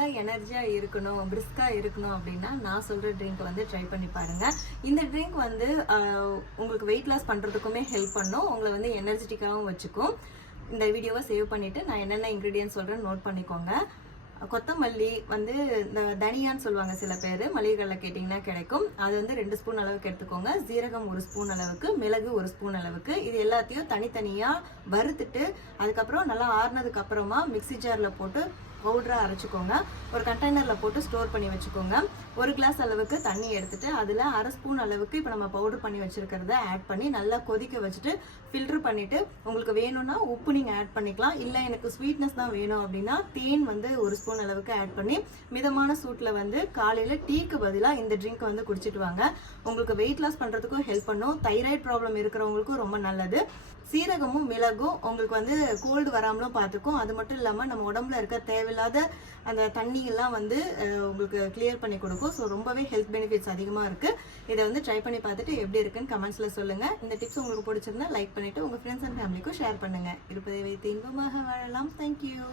நல்லா எனர்ஜியாக இருக்கணும், பிரிஸ்காக இருக்கணும் அப்படின்னா நான் சொல்கிற ட்ரிங்க் வந்து ட்ரை பண்ணி பாருங்கள். இந்த ட்ரிங்க் வந்து உங்களுக்கு வெயிட் லாஸ் பண்ணுறதுக்குமே ஹெல்ப் பண்ணும், உங்களை வந்து எனர்ஜெட்டிக்காகவும் வச்சுக்கும். இந்த வீடியோவை சேவ் பண்ணிவிட்டு நான் என்னென்ன இன்க்ரீடியன்ட் சொல்கிறேன்னு நோட் பண்ணிக்கோங்க. கொத்தமல்லி வந்து இந்த தனியான்னு சொல்லுவாங்க சில பேர், மளிகை கடையில் கேட்டிங்கன்னா கிடைக்கும். அது வந்து 2 ஸ்பூன் அளவுக்கு எடுத்துக்கோங்க. ஜீரகம் 1 ஸ்பூன் அளவுக்கு, மிளகு 1 ஸ்பூன் அளவுக்கு. இது எல்லாத்தையும் தனித்தனியாக வறுத்துட்டு அதுக்கப்புறம் நல்லா ஆறுனதுக்கு அப்புறமா மிக்ஸி ஜாரில் போட்டு பவுடராக அரைச்சிக்கோங்க. ஒரு கண்டெய்னரில் போட்டு ஸ்டோர் பண்ணி வச்சுக்கோங்க. 1 கிளாஸ் அளவுக்கு தண்ணி எடுத்துட்டு அதில் 1/2 ஸ்பூன் அளவுக்கு இப்போ நம்ம பவுடர் பண்ணி வச்சுருக்கிறத ஆட் பண்ணி நல்லா கொதிக்க வச்சுட்டு ஃபில்ட்ரு பண்ணிவிட்டு உங்களுக்கு வேணும்னா உப்பு நீங்கள் ஆட் பண்ணிக்கலாம். இல்லை எனக்கு ஸ்வீட்னஸ் தான் வேணும் அப்படின்னா தேன் வந்து 1 ஸ்பூன் அளவுக்கு ஆட் பண்ணி மிதமான சூட்டில் வந்து காலையில் டீக்கு பதிலாக இந்த ட்ரிங்க் வந்து குடிச்சிட்டு வாங்க. உங்களுக்கு வெயிட் லாஸ் பண்ணுறதுக்கும் ஹெல்ப் பண்ணும். தைராய்டு ப்ராப்ளம் இருக்கிறவங்களுக்கும் ரொம்ப நல்லது. சீரகமும் மிளகும் உங்களுக்கு வந்து கோல்டு வராமலும் பார்த்துக்கும். அது மட்டும் இல்லாமல் நம்ம உடம்புல இருக்க தேவையில்லாத அந்த தண்ணியெல்லாம் வந்து உங்களுக்கு கிளியர் பண்ணி கொடுக்கும். ஸோ ரொம்பவே ஹெல்த் பெனிஃபிட்ஸ் அதிகமாக இருக்குது. இதை வந்து ட்ரை பண்ணி பார்த்துட்டு எப்படி இருக்குன்னு கமெண்ட்ஸில் சொல்லுங்கள். இந்த டிப்ஸ் உங்களுக்கு பிடிச்சிருந்தா லைக் பண்ணிவிட்டு உங்கள் ஃப்ரெண்ட்ஸ் அண்ட் ஃபேமிலிக்கும் ஷேர் பண்ணுங்கள். இருப்பதை வைத்து இன்பமாக வாழலாம். தேங்க்யூ.